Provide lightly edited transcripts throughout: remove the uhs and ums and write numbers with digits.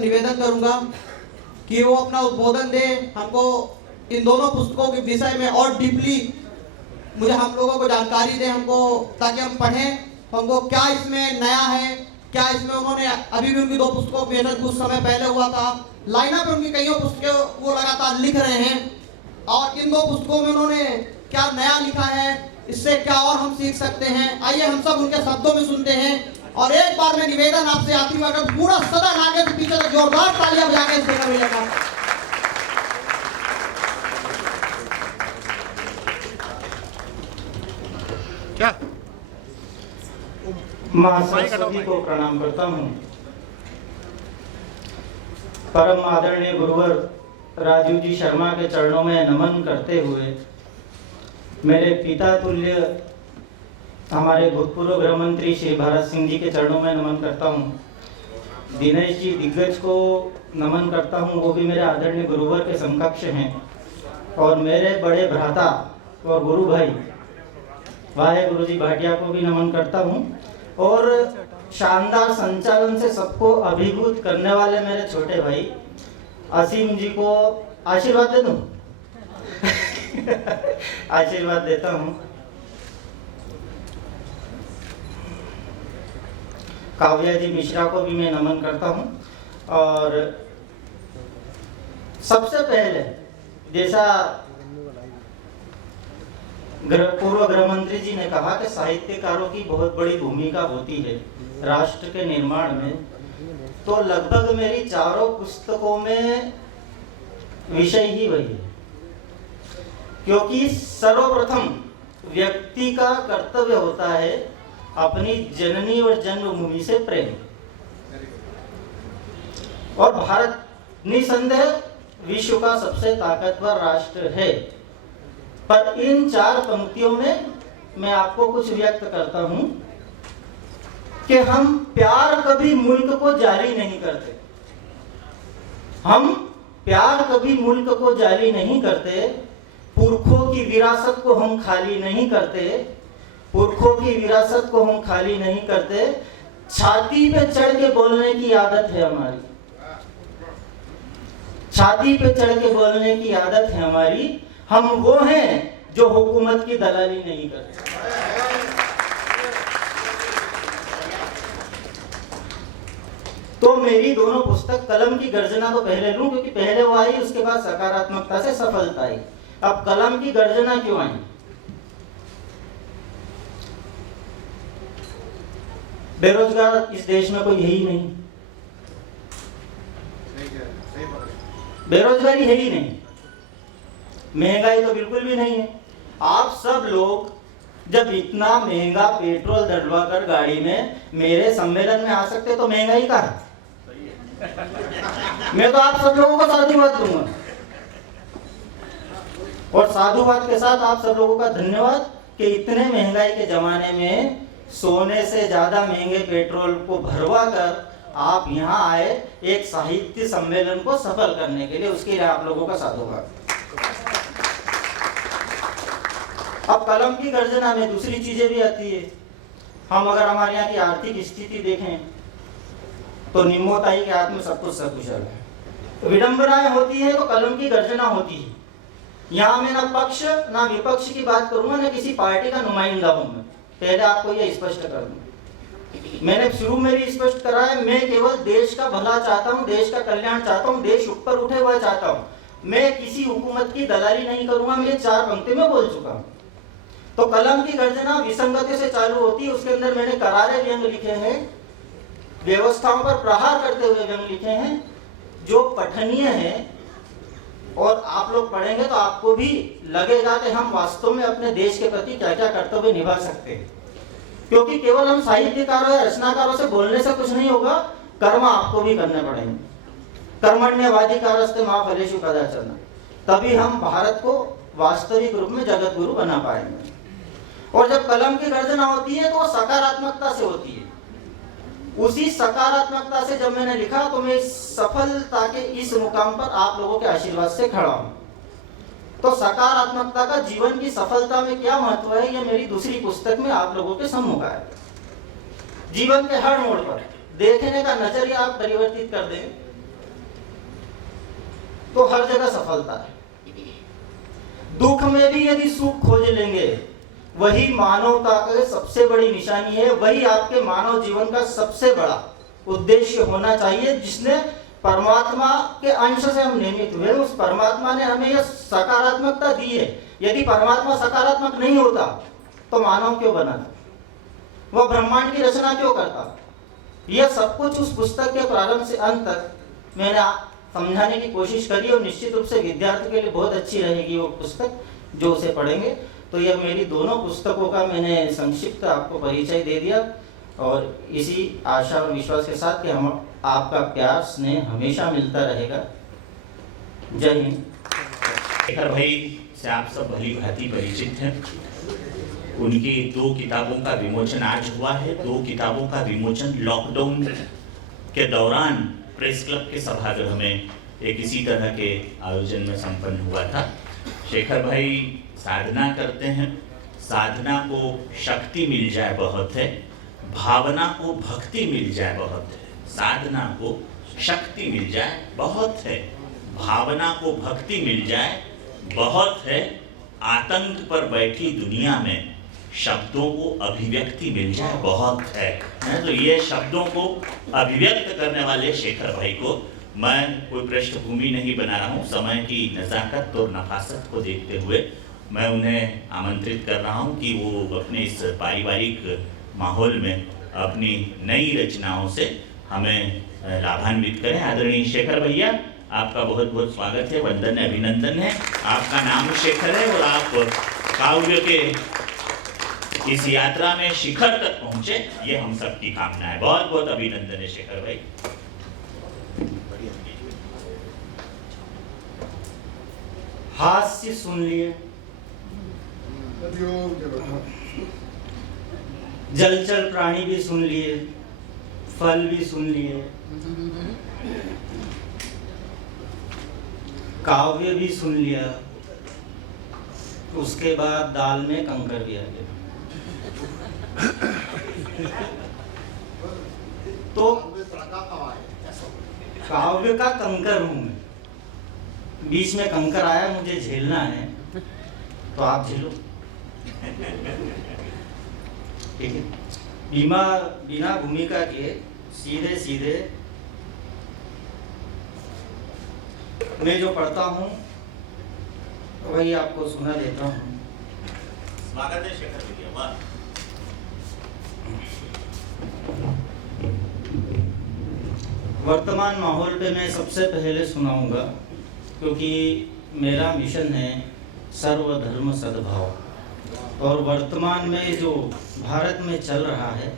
निवेदन करूंगा कि वो अपना उद्बोधन दे हमको इन दोनों पुस्तकों के विषय में और डीपली मुझे हम लोगों को जानकारी दे हमको, ताकि हम पढ़ें हमको क्या इसमें नया है, क्या इसमें उन्होंने अभी भी उनकी 2 पुस्तकों पे कुछ समय पहले हुआ था, लाइनअप पे उनकी कईयों पुस्तकें वो लगातार लिख रहे हैं और इन 2 पुस्तकों में उन्होंने क्या नया लिखा है, इससे क्या और हम सीख सकते हैं। आइए हम सब उनके शब्दों में सुनते हैं और एक बार में निवेदन आपसे आखिरी बार पूरा सदन आगे से पीछे तक जोरदार तालियां बजा के देखा मिलेगा। क्या महासरस्वती को प्रणाम करता हूँ। परम आदरणीय गुरुवर राजीव जी शर्मा के चरणों में नमन करते हुए मेरे पिता तुल्य हमारे भूतपूर्व गृह मंत्री श्री भारत सिंह जी के चरणों में नमन करता हूँ। दिनेश जी दिग्गज को नमन करता हूँ, वो भी मेरे आदरणीय गुरुवर के समकक्ष हैं। और मेरे बड़े भ्राता और गुरु भाई वाहेगुरु जी भाटिया को भी नमन करता हूँ। और शानदार संचालन से सबको अभिभूत करने वाले मेरे छोटे भाई असीम जी को आशीर्वाद दे दूं। आशीर्वाद देता हूँ। काव्या जी मिश्रा को भी मैं नमन करता हूँ। और सबसे पहले जैसा पूर्व गृह मंत्री जी ने कहा कि साहित्यकारों की बहुत बड़ी भूमिका होती है राष्ट्र के निर्माण में, तो लगभग मेरी चारों पुस्तकों में विषय ही वही है। क्योंकि सर्वप्रथम व्यक्ति का कर्तव्य होता है अपनी जननी और जन्मभूमि से प्रेम। और भारत निसंदेह विश्व का सबसे ताकतवर राष्ट्र है। पर इन 4 पंक्तियों में मैं आपको कुछ व्यक्त करता हूं कि हम प्यार कभी मुल्क को जारी नहीं करते। हम प्यार कभी मुल्क को जारी नहीं करते। पुरखों की विरासत को हम खाली नहीं करते। पुरखों की विरासत को हम खाली नहीं करते। छाती पे चढ़ के बोलने की आदत है हमारी। छाती पे चढ़ के बोलने की आदत है हमारी। हम वो हैं जो हुकूमत की दलाली नहीं करते। तो मेरी दोनों पुस्तक कलम की गर्जना तो पहले लूं, क्योंकि पहले वो आई, उसके बाद सकारात्मकता से सफलता आई। अब कलम की गर्जना क्यों आई? बेरोजगार इस देश में कोई है ही नहीं। बेरोजगारी है ही नहीं। महंगाई तो बिल्कुल भी नहीं है। आप सब लोग जब इतना महंगा पेट्रोल डलवा कर गाड़ी में मेरे सम्मेलन में आ सकते तो महंगाई का है। मैं तो आप सब लोगों को साधुवाद दूंगा और साधुवाद के साथ आप सब लोगों का धन्यवाद कि इतने महंगाई के जमाने में सोने से ज्यादा महंगे पेट्रोल को भरवा कर आप यहाँ आए एक साहित्य सम्मेलन को सफल करने के लिए। उसके लिए आप लोगों का साधुवाद। अब कलम की गर्जना में दूसरी चीजें भी आती है। हम अगर हमारे यहाँ की आर्थिक स्थिति देखें तो निम्नताई के हाथ में सब कुछ सकुशल है। विडंबनाएं होती है तो कलम की गर्जना होती है। यहाँ मैं ना पक्ष ना विपक्ष की बात करूंगा, ना किसी पार्टी का नुमाइंदा हूं। मैं पहले आपको यह स्पष्ट कर दूं। मैंने शुरू में भी स्पष्ट करा है, मैं केवल देश का भला चाहता हूं, देश का कल्याण चाहता हूं, देश ऊपर उठे वह चाहता हूं। मैं किसी हुकूमत की दलाली नहीं करूंगा। मैं 4 पंक्ति में बोल चुका हूं। तो कलम की गर्जना विसंगति से चालू होती है। उसके अंदर मैंने करारे व्यंग लिखे हैं, व्यवस्थाओं पर प्रहार करते हुए व्यंग लिखे हैं जो पठनीय है। और आप लोग पढ़ेंगे तो आपको भी लगेगा कि हम वास्तव में अपने देश के प्रति क्या क्या कर्तव्य निभा सकते हैं। क्योंकि केवल हम साहित्यकारों या रचनाकारों से बोलने से कुछ नहीं होगा, कर्म आपको भी करने पड़ेंगे। कर्मण्यवाधिकारस्ते मा फलेषु कदाचन। तभी हम भारत को वास्तविक रूप में जगत गुरु बना पाएंगे। और जब कलम की गर्जना होती है तो वो सकारात्मकता से होती है। उसी सकारात्मकता से जब मैंने लिखा तो मैं सफलता के इस मुकाम पर आप लोगों के आशीर्वाद से खड़ा हूं। तो सकारात्मकता का जीवन की सफलता में क्या महत्व है, यह मेरी दूसरी पुस्तक में आप लोगों के सम्मुख है। जीवन के हर मोड़ पर देखने का नजरिया आप परिवर्तित कर दें तो हर जगह सफलता है। दुख में भी यदि सुख खोज लेंगे, वही मानवता की सबसे बड़ी निशानी है, वही आपके मानव जीवन का सबसे बड़ा उद्देश्य होना चाहिए, जिसने परमात्मा के अंश से हम निर्मित हुए। उस परमात्मा ने हमें यह सकारात्मकता दी है। यदि परमात्मा सकारात्मक नहीं होता तो मानव क्यों बना था, वह ब्रह्मांड की रचना क्यों करता। यह सब कुछ उस पुस्तक के प्रारंभ से अंत तक मैंने समझाने की कोशिश करी, और निश्चित रूप से विद्यार्थी के लिए बहुत अच्छी रहेगी वो पुस्तक जो उसे पढ़ेंगे। तो यह मेरी दोनों पुस्तकों का मैंने संक्षिप्त आपको परिचय दे दिया, और इसी आशा और विश्वास के साथ कि हम आपका प्यार स्नेह हमेशा मिलता रहेगा। जय हिंद। शेखर भाई से आप सब भली भांति परिचित हैं। उनकी 2 किताबों का विमोचन आज हुआ है। 2 किताबों का विमोचन लॉकडाउन के दौरान प्रेस क्लब के सभागृह में एक इसी तरह के आयोजन में संपन्न हुआ था। शेखर भाई साधना करते हैं, साधना को शक्ति मिल जाए बहुत है, भावना को भक्ति मिल जाए बहुत है। साधना को शक्ति मिल जाए बहुत है, भावना को भक्ति मिल जाए बहुत है। आतंक पर बैठी दुनिया में शब्दों को अभिव्यक्ति मिल जाए बहुत है। तो ये शब्दों को अभिव्यक्त करने वाले शेखर भाई को मैं कोई पृष्ठभूमि नहीं बना रहा हूँ। समय की नज़ाकत और नफासत को देखते हुए मैं उन्हें आमंत्रित कर रहा हूँ कि वो अपने इस पारिवारिक माहौल में अपनी नई रचनाओं से हमें लाभान्वित करें। आदरणीय शेखर भैया, आपका बहुत बहुत स्वागत है, वंदन है, अभिनंदन है। आपका नाम शेखर है और आप काव्य के इस यात्रा में शिखर तक पहुंचे, ये हम सबकी कामना है। बहुत बहुत अभिनंदन है शेखर भाई। हास्य सुन लिए, जलचर प्राणी भी सुन लिए, फल भी सुन लिए, काव्य भी सुन लिया, उसके बाद दाल में कंकर भी आ गया। तो काव्य का कंकर हूं मैं, बीच में कंकर आया, मुझे झेलना है, तो आप झेलो, ठीक है। बिना भूमिका के सीधे सीधे मैं जो पढ़ता हूँ वही आपको सुना देता हूँ। स्वागत है शेखर भैया। वर्तमान माहौल पे मैं सबसे पहले सुनाऊंगा, क्योंकि मेरा मिशन है सर्वधर्म सद्भाव, और वर्तमान में जो भारत में चल रहा है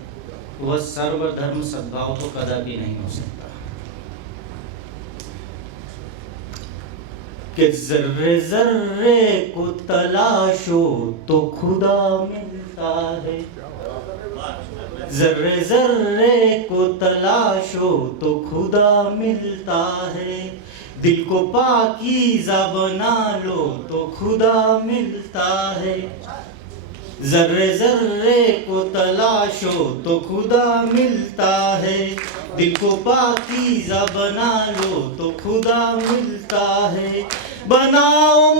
वह सर्वधर्म सद्भाव तो कदापि नहीं हो सकता। कि जर्रे जर्रे को तलाशो तो खुदा मिलता है, जर्रे जर्रे को तलाशो तो खुदा मिलता है, दिल को पाकीज़ा बना लो तो खुदा मिलता है, जर्रे जर्रे को तलाशो तो खुदा मिलता है, दिल को पाकीज़ा बना लो तो खुदा मिलता है। बनाओ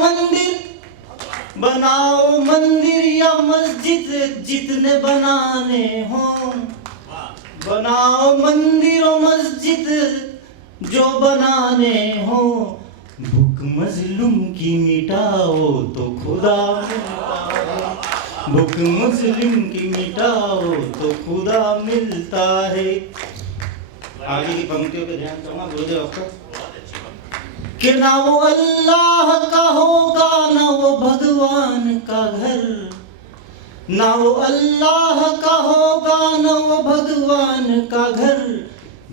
मंदिर या मस्जिद जितने बनाने हों, बनाओ मंदिर और मस्जिद जो बनाने हो, भूख मजलूम की मिटाओ तो खुदा मिलता है, भूख मुस्लिम की मिटाओ तो खुदा मिलता है। आगे की पंक्तियों पे ध्यान करना गुरुदेव आपका। कि ना वो अल्लाह का होगा ना वो भगवान का घर, ना वो अल्लाह का होगा ना वो भगवान का घर,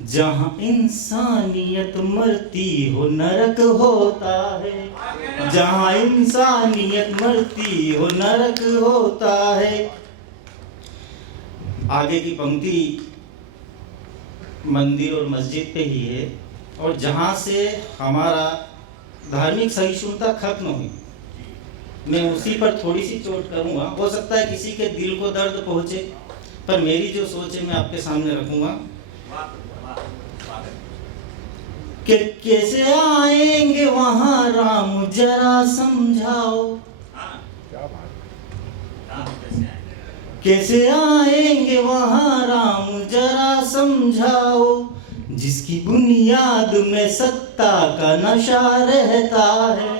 जहाँ इंसानियत मरती हो नरक होता है, जहाँ इंसानियत मरती हो नरक होता है। आगे की पंक्ति मंदिर और मस्जिद पे ही है, और जहाँ से हमारा धार्मिक सहिष्णुता खत्म हुई, मैं उसी पर थोड़ी सी चोट करूँगा। हो सकता है किसी के दिल को दर्द पहुँचे, पर मेरी जो सोच है मैं आपके सामने रखूँगा। कि कैसे आएंगे वहां राम जरा समझाओ, कैसे आएंगे वहां राम जरा समझाओ, जिसकी बुनियाद में सत्ता का नशा रहता है,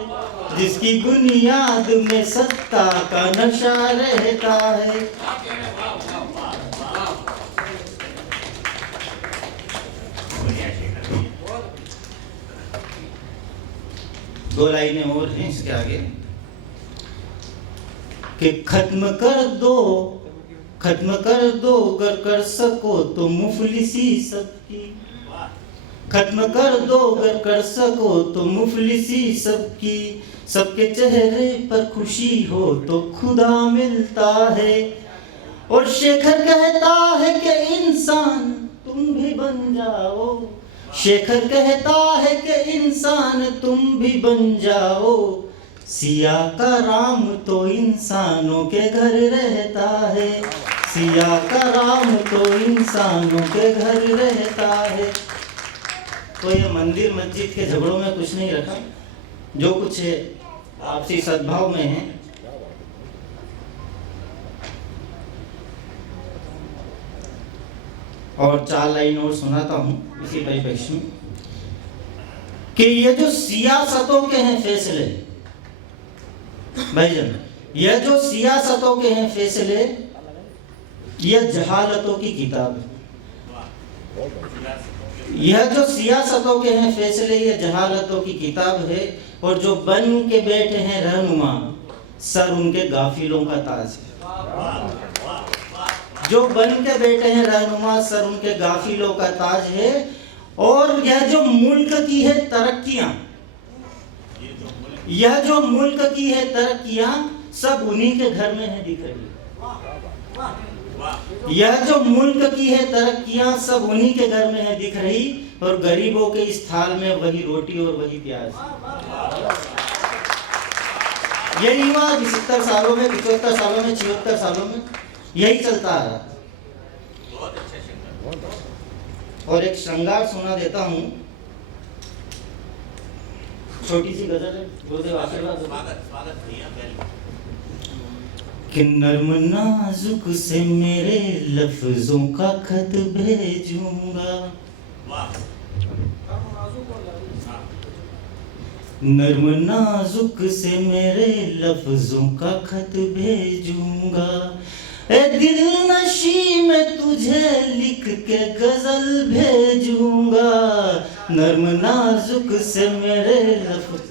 जिसकी बुनियाद में सत्ता का नशा रहता है। दो लाइनें और हैं इसके आगे कि खत्म कर दो अगर कर सको तो मुफलिसी सबकी, खत्म कर दो अगर कर सको तो मुफलिसी सबकी, सबके चेहरे पर खुशी हो तो खुदा मिलता है। और शेखर कहता है कि इंसान तुम भी बन जाओ, शेखर कहता है कि इंसान तुम भी बन जाओ, सिया का राम तो इंसानों के घर रहता है, सिया का राम तो इंसानों के घर रहता है। तो ये मंदिर मस्जिद के झगड़ों में कुछ नहीं रखा, जो कुछ है आपसी सद्भाव में है। और 4 लाइन और सुनाता हूँ इसी परिप्रेक्ष्य में कि ये जो सियासतों के हैं फैसले, भाईजान, यह जो सियासतों के हैं फैसले, यह जहालतों की किताब है। यह जो सियासतों के हैं फैसले, यह जहालतों की किताब है। और जो बन के बैठे हैं रहनुमा, सर उनके गाफिलों का ताज है। जो बन के बैठे हैं रहनुमा, सर उनके गाफिलों का ताज है। और यह जो मुल्क की है तरक्कियां, यह जो मुल्क की है तरक्कियां, सब उन्हीं के घर में है दिख रही। यह जो मुल्क की है तरक्कियां, सब उन्हीं के घर में है दिख रही। और गरीबों के इस थाल में वही रोटी और वही प्याज। यही हुआ 75 सालों में, 75 सालों में, 76 सालों में, यही चलता आ रहा। और एक श्रृंगार सुना देता हूं, छोटी सी गजल है, गुरुदेव आशीर्वाद। कि नर्म नाजुक से मेरे लफ्जों का खत भेजूंगा, नर्म नाजुक से मेरे लफ्जों का खत भेजूंगा, ए दिल नशी में तुझे लिख के गजल भेजूंगा, नर्म नाजुक से मेरे लफ्ज,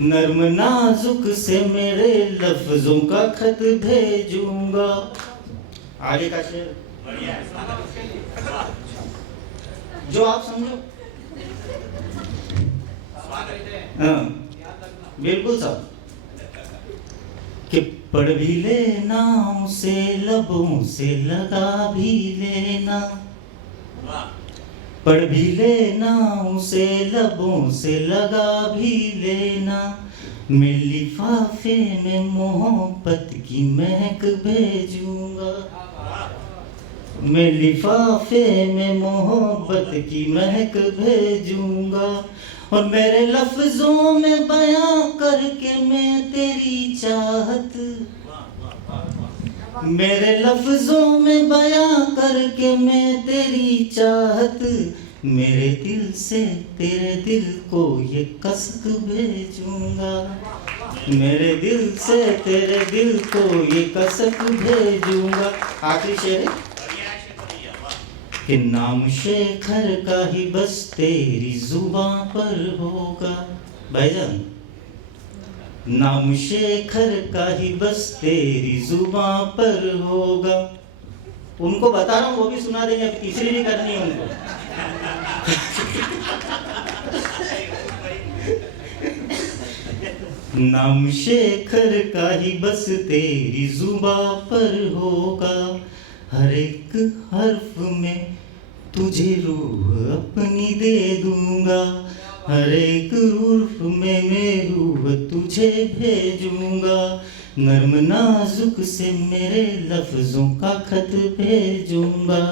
नर्म नाजुक से मेरे लफ्जों का खत भेजूंगा। आगे का शेर जो आप समझो। हाँ बिल्कुल साहब। कि पढ़ भी लेना उसे, लबों से लगा भी लेना, पढ़ भी लेना उसे, लबों से लगा भी लेना, मैं लिफाफे में मोहब्बत की महक भेजूंगा, मैं लिफाफे में मोहब्बत की महक भेजूंगा। और मेरे लफ्जों में बयां करके मैं तेरी चाहत, मेरे लफ्जों में बयां करके मैं तेरी चाहत, मेरे दिल से तेरे दिल को ये कसक भेजूंगा, मेरे दिल से तेरे दिल को ये कसक भेजूंगा। आखिरी शेर है कि नाम शेखर का ही बस तेरी जुबां पर होगा, भाईजान, नाम शेखर का ही बस तेरी जुबां पर होगा। उनको बता रहा हूँ, वो भी सुना देंगे, अब तीसरी भी करनी है उनको। नाम शेखर का ही बस तेरी जुबां पर होगा, हर एक हर्फ में तुझे रूह अपनी दे दूंगा, हर एक उर्फ में मैं रूह तुझे भेजूंगा, नर्म नाजुक से मेरे लफ्जों का खत भेजूंगा,